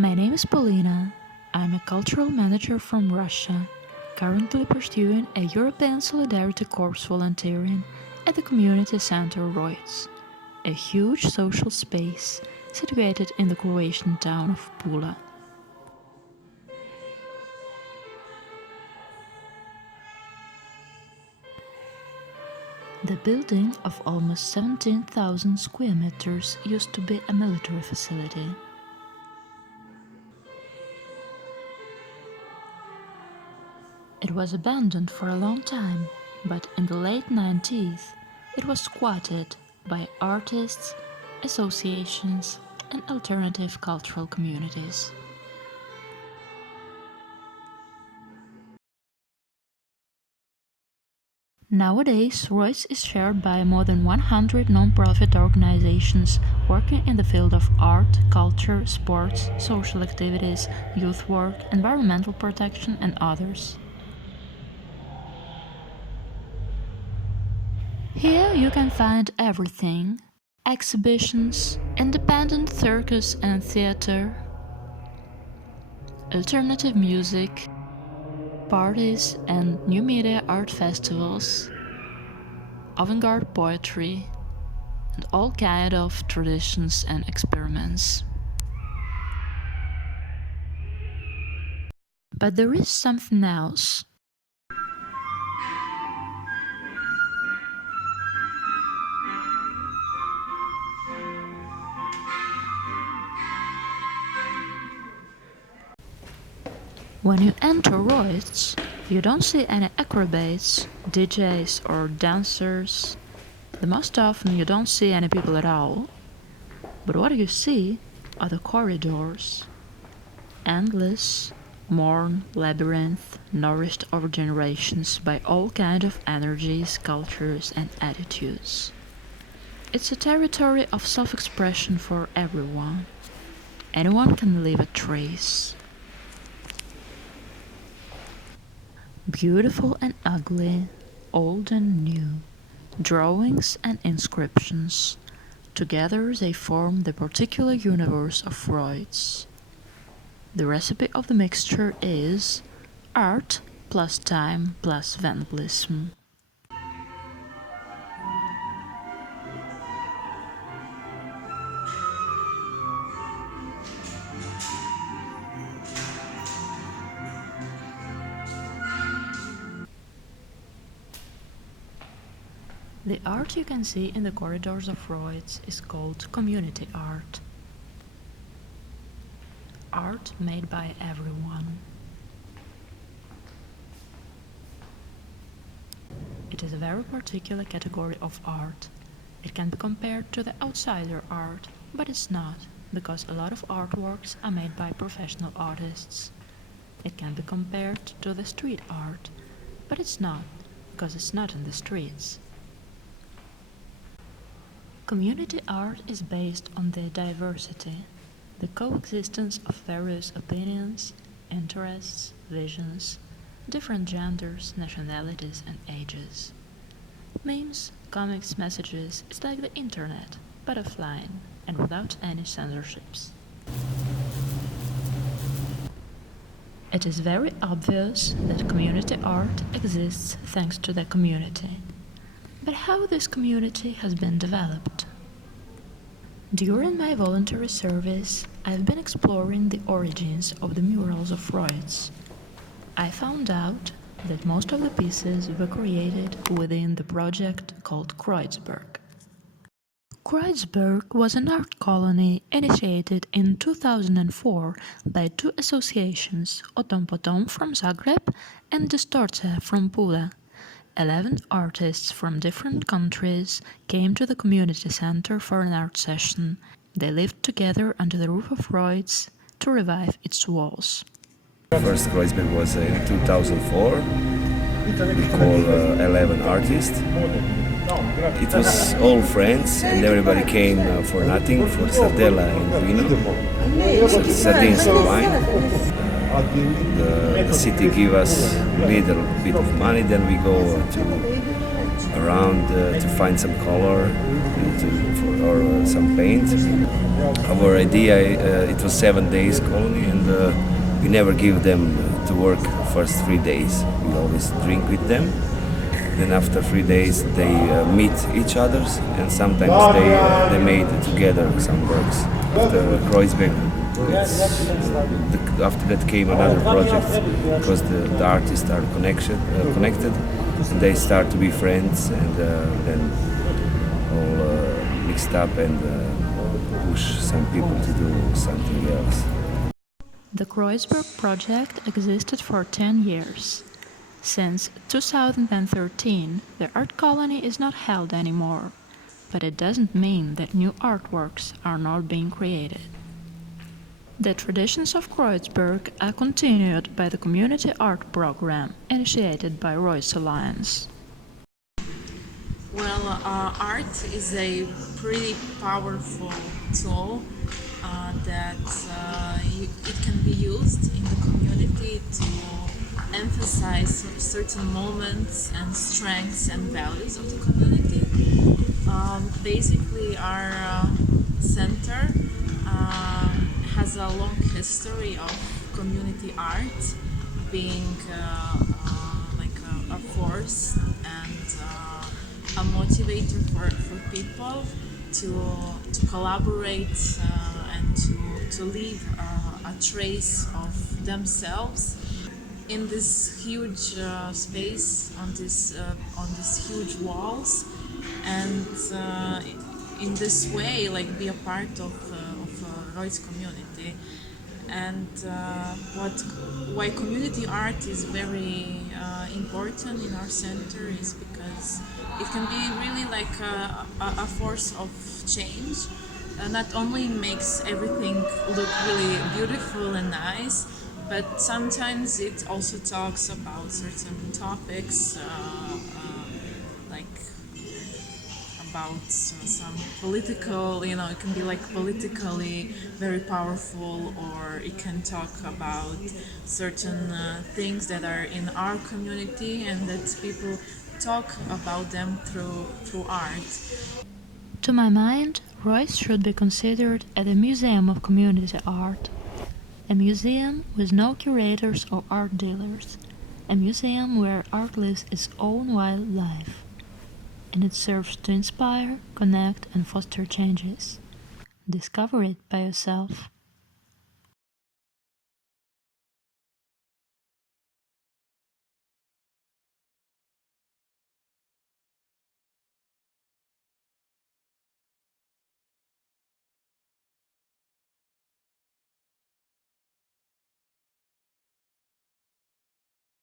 My name is Polina. I'm a cultural manager from Russia, currently pursuing a European Solidarity Corps volunteering at the community center Rojc, a huge social space situated in the Croatian town of Pula. The building of almost 17,000 square meters used to be a military facility. It was abandoned for a long time, but in the late 90s it was squatted by artists, associations, and alternative cultural communities. Nowadays, Rojc is shared by more than 100 non-profit organizations working in the field of art, culture, sports, social activities, youth work, environmental protection, and others. Here you can find everything: exhibitions, independent circus and theater, alternative music, parties and new media art festivals, avant-garde poetry, and all kinds of traditions and experiments. But there is something else. When you enter Rojc, you don't see any acrobats, DJs or dancers. The most often you don't see any people at all. But what you see are the corridors. Endless, worn labyrinth, nourished over generations by all kinds of energies, cultures and attitudes. It's a territory of self-expression for everyone. Anyone can leave a trace. Beautiful and ugly, old and new, drawings and inscriptions. Together they form the particular universe of Rojc. The recipe of the mixture is art plus time plus vandalism. The art you can see in the corridors of Rojc is called community art. Art made by everyone. It is a very particular category of art. It can be compared to the outsider art, but it's not, because a lot of artworks are made by professional artists. It can be compared to the street art, but it's not, because it's not in the streets. Community art is based on the diversity, the coexistence of various opinions, interests, visions, different genders, nationalities and ages. Memes, comics, messages, it's like the internet, but offline and without any censorships. It is very obvious that community art exists thanks to the community. But how this community has been developed? During my voluntary service, I've been exploring the origins of the murals of Rojc. I found out that most of the pieces were created within the project called Kreuzberg. Kreuzberg was an art colony initiated in 2004 by two associations, Otom Potom from Zagreb and Distorce from Pula. 11 artists from different countries came to the community center for an art session. They lived together under the roof of Rojc to revive its walls. First Kreuzberg was in 2004. We call 11 artists. It was all friends and everybody came for nothing, for sardella and vino, sardines and wine. The city give us little bit of money, then we go to around to find some color or some paint. Our idea, it was 7 days colony, and we never give them to work first 3 days. We always drink with them. Then after 3 days they meet each other, and sometimes they made together some works. After Kreuzberg, after that came another project, because the artists are connected, and they start to be friends, and then all mixed up and push some people to do something else. The Kreuzberg project existed for 10 years. Since 2013, the art colony is not held anymore, but it doesn't mean that new artworks are not being created. The traditions of Kreuzberg are continued by the community art program initiated by Rojc Alliance. Well, art is a pretty powerful tool that it can be used in the community to emphasize certain moments and strengths and values of the community. Basically, our center has a long history of community art being like a force and a motivator for people to collaborate and to leave a trace of themselves in this huge space, on this huge walls, and in this way, like, be a part of Rojc community. And why community art is very important in our center is because it can be really like a force of change. Not only makes everything look really beautiful and nice, but sometimes it also talks about certain topics, like about some political, it can be like politically very powerful, or it can talk about certain things that are in our community and that people talk about them through art. To my mind, Rojc should be considered as a museum of community art. A museum with no curators or art dealers. A museum where art lives its own wild life. And it serves to inspire, connect, and foster changes. Discover it by yourself.